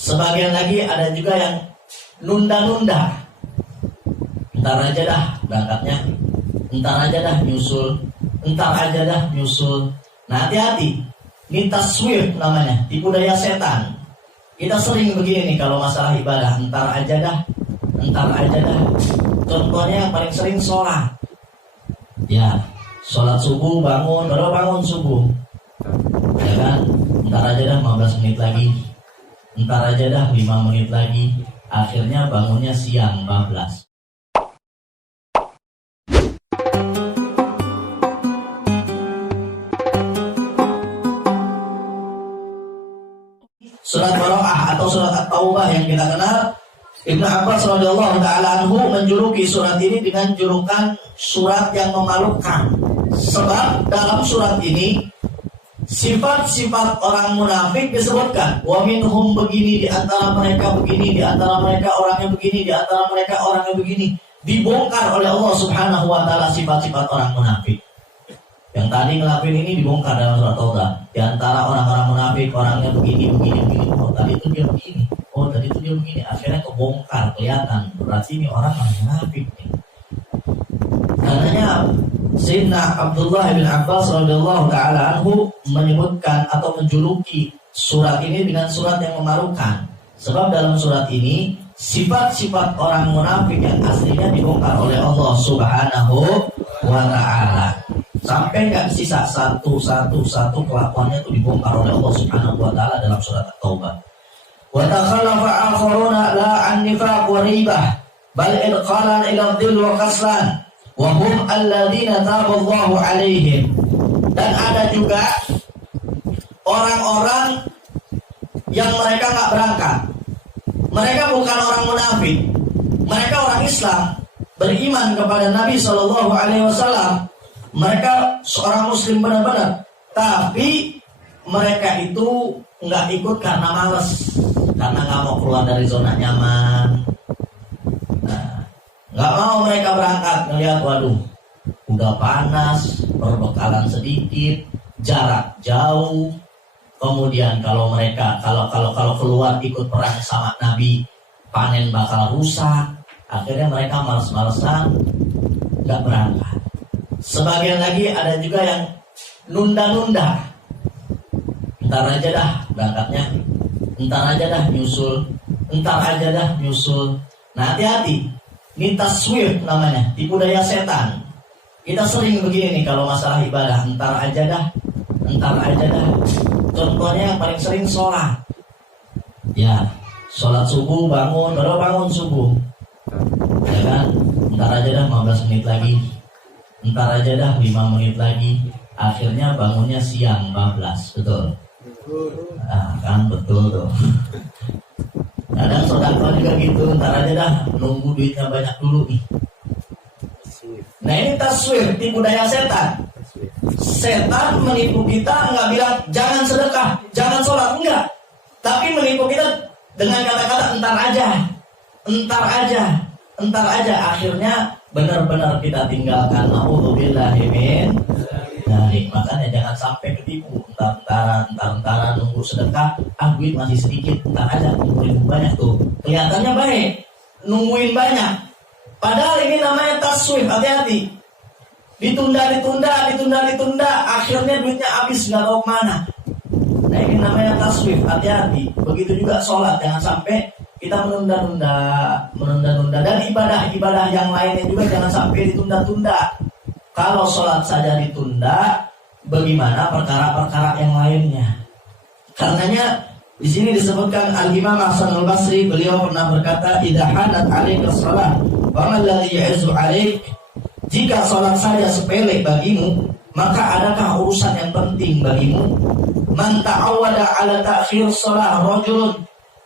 Sebagian lagi ada juga yang nunda-nunda. Ntar aja dah berangkatnya, ntar aja dah nyusul, ntar aja dah nyusul. Nah hati-hati, ini taswif namanya, tipu daya setan. Kita sering begini nih kalau masalah ibadah, ntar aja dah, ntar aja dah. Contohnya yang paling sering sholat. Ya, sholat subuh bangun, baru bangun subuh. Ya kan, ntar aja dah 15 menit lagi, ntar aja dah 5 menit lagi. Akhirnya bangunnya siang 14. Surat Bara'ah atau surat At-Taubah yang kita kenal, Ibnu Abbas radhiyallahu taala anhu menjuluki surat ini dengan julukan surat yang memalukan. Sebab dalam surat ini sifat-sifat orang munafik disebutkan. Wa minhum begini, di antara mereka begini, di antara mereka orangnya begini, di antara mereka orangnya begini. Dibongkar oleh Allah Subhanahu wa taala sifat-sifat orang munafik. Yang tadi ngelakuin ini dibongkar dalam surat Taubah. Di antara orang-orang munafik orangnya begini. Oh tadi itu dia begini. Oh tadi itu dia begini. Akhirnya kebongkar, kelihatan. Berarti ini orang munafik nih. Karenanya Sayyidina Abdullah bin Abbas radhiyallahu taala anhu menyebutkan atau menjuluki surat ini dengan surat yang memalukan. Sebab dalam surat ini sifat-sifat orang munafik yang aslinya dibongkar oleh Allah Subhanahu wa taala. Sampai nggak sisa satu kelakuannya itu dibongkar oleh Allah Subhanahu wa taala dalam surat At-Taubah. Wa takhallafa akharuna la an nifaq wa ribah bal idqalan ila dhil wa kaslan wa hum alladziina taballahu alaihim. Dan ada juga orang-orang yang mereka nggak berangkat. Mereka bukan orang munafik. Mereka orang Islam, beriman kepada Nabi sallallahu alaihi wasallam. Mereka seorang muslim benar-benar, tapi mereka itu nggak ikut karena malas, karena nggak mau keluar dari zona nyaman. Nah, nggak mau mereka berangkat, ngelihat waduh udah panas, perbekalan sedikit, jarak jauh. Kemudian kalau mereka kalau keluar ikut perang sama Nabi, panen bakal rusak. Akhirnya mereka malas-malesan nggak berangkat. Sebagian lagi ada juga yang nunda-nunda. Ntar aja dah berangkatnya, ntar aja dah nyusul, ntar aja dah nyusul. Nah hati-hati, ini taswif namanya, tipu daya setan. Kita sering begini nih kalau masalah ibadah, ntar aja dah, ntar aja dah. Contohnya yang paling sering sholat. Ya, sholat subuh bangun, baru bangun subuh. Ya kan, ntar aja dah 15 menit lagi, ntar aja dah 5 menit lagi. Akhirnya bangunnya siang 14. Betul? Nah kan betul tuh. Kadang sedekah juga gitu, ntar aja dah, nunggu duitnya banyak dulu nih. Nah ini taswif, tipu daya setan. Setan menipu kita, nggak bilang jangan sedekah, jangan sholat, enggak. Tapi menipu kita dengan kata-kata ntar aja, ntar aja, ntar aja. Akhirnya benar-benar kita tinggalkan. Na'udzubillahi min dzalik. Makanya jangan sampai ketipu. Entar nunggu sedekah, duit masih sedikit, entar aja kumpulin banyak tuh. Kelihatannya baik, nungguin banyak. Padahal ini namanya taswif, hati-hati. Ditunda, akhirnya duitnya habis nggak tahu kemana. Nah ini namanya taswif, hati-hati. Begitu juga sholat, jangan sampai kita menunda-nunda. Dan ibadah-ibadah yang lainnya juga jangan sampai ditunda-tunda. Kalau sholat saja ditunda, bagaimana perkara-perkara yang lainnya? Karenanya di sini disebutkan Al-Imam Hasan Al-Basri, beliau pernah berkata, "Idza hanat 'alaika shalah, wa man ladzi ya'zu 'alaik?" Jika sholat saja sepele bagimu, maka adakah urusan yang penting bagimu? Man ta'awwada 'ala ta'khir shalah rajulun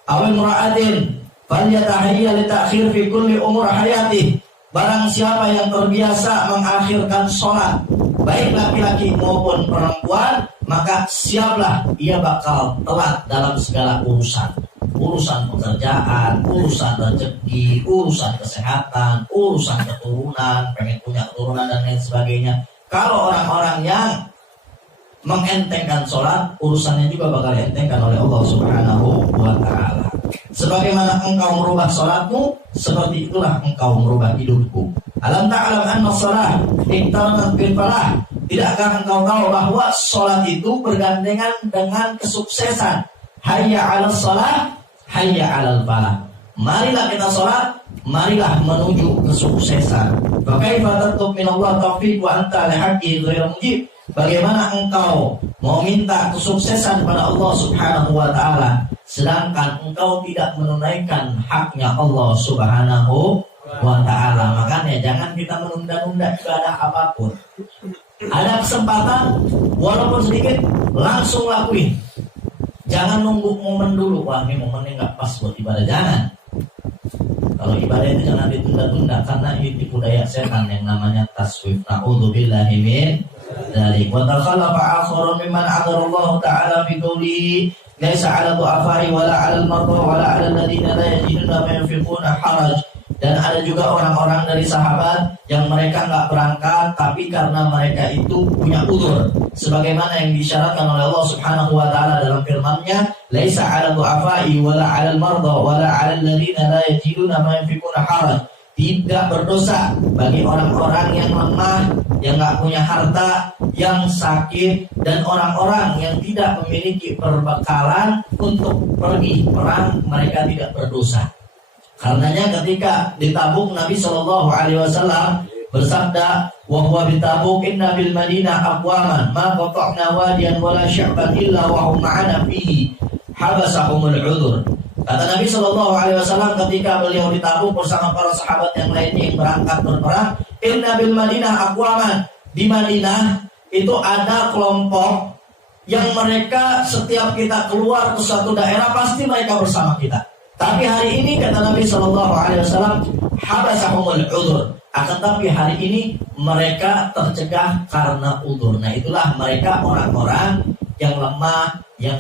aw imra'atin falyatahayya li ta'khir fi kulli umur hayatih. Barang siapa yang terbiasa mengakhirkan sholat, baik laki-laki maupun perempuan, maka siaplah ia bakal telat dalam segala urusan. Urusan pekerjaan, urusan rezeki, urusan kesehatan, urusan keturunan, pengen punya keturunan dan lain sebagainya. Kalau orang-orang yang mengentengkan sholat, urusannya juga bakal dientengkan oleh Allah Subhanahu wa ta'ala. Sebagaimana engkau merubah salatmu, seperti itulah engkau merubah hidupku. Alam ta'lam anna shalah iqtaranat bil falah. Tidakkah engkau tahu bahwa salat itu bergandengan dengan kesuksesan? Hayya 'alas shalah, hayya 'alal falah. Marilah kita salat, marilah menuju kesuksesan. Fa kaifa tatlub min Allah taufiq wa anta li haqqi ghairu mujib? Bagaimana engkau mau minta kesuksesan pada Allah Subhanahu wa taala sedangkan engkau tidak menunaikan haknya Allah Subhanahu wa taala? Makanya jangan kita menunda-nunda ibadah apapun. Ada kesempatan walaupun sedikit langsung lakuin. Jangan nunggu momen dulu. Wah, ini momennya nggak pas buat ibadah. Jangan. Kalau ibadah itu jangan ditunda-tunda karena ini tipu daya setan yang namanya taswif. Na'udzubillahi min dzalik. Wa takhalafa akharun mimman adzarallahu ta'ala fi qawli laisa 'ala du'afai wala 'alal marda wala 'alal ladzina la yajiduna ma yunfiquna haraj. Dan ada juga orang-orang dari sahabat yang mereka nggak berangkat tapi karena mereka itu punya udzur, sebagaimana yang disyaratkan oleh Allah Subhanahu wa taala dalam firman-Nya, laisa 'alal du'afai wala 'alal marda wala 'alal ladzina la yajiduna ma yunfiquna haraj. Tidak berdosa bagi orang-orang yang lemah, yang nggak punya harta, yang sakit, dan orang-orang yang tidak memiliki perbekalan untuk pergi perang, mereka tidak berdosa. Karenanya ketika di Tabuk Nabi Shallallahu Alaihi Wasallam bersabda, wa huwa bi Tabuk inna bil Madinah aqwaman ma qata'na wadiyan wala sya'ban illa wa hum ma'ana fihi habasahumul 'udzur. Kata Nabi Shallallahu Alaihi Wasallam ketika beliau di Tabuk bersama para sahabat yang lainnya yang berangkat berperang, inna bil Madinah aqwaman, di Madinah itu ada kelompok yang mereka setiap kita keluar ke suatu daerah pasti mereka bersama kita. Tapi hari ini kata Nabi Shallallahu Alaihi Wasallam, habasahumul 'udzur. Akan tapi hari ini mereka tercegah karena udzur. Nah itulah mereka orang-orang yang lemah, yang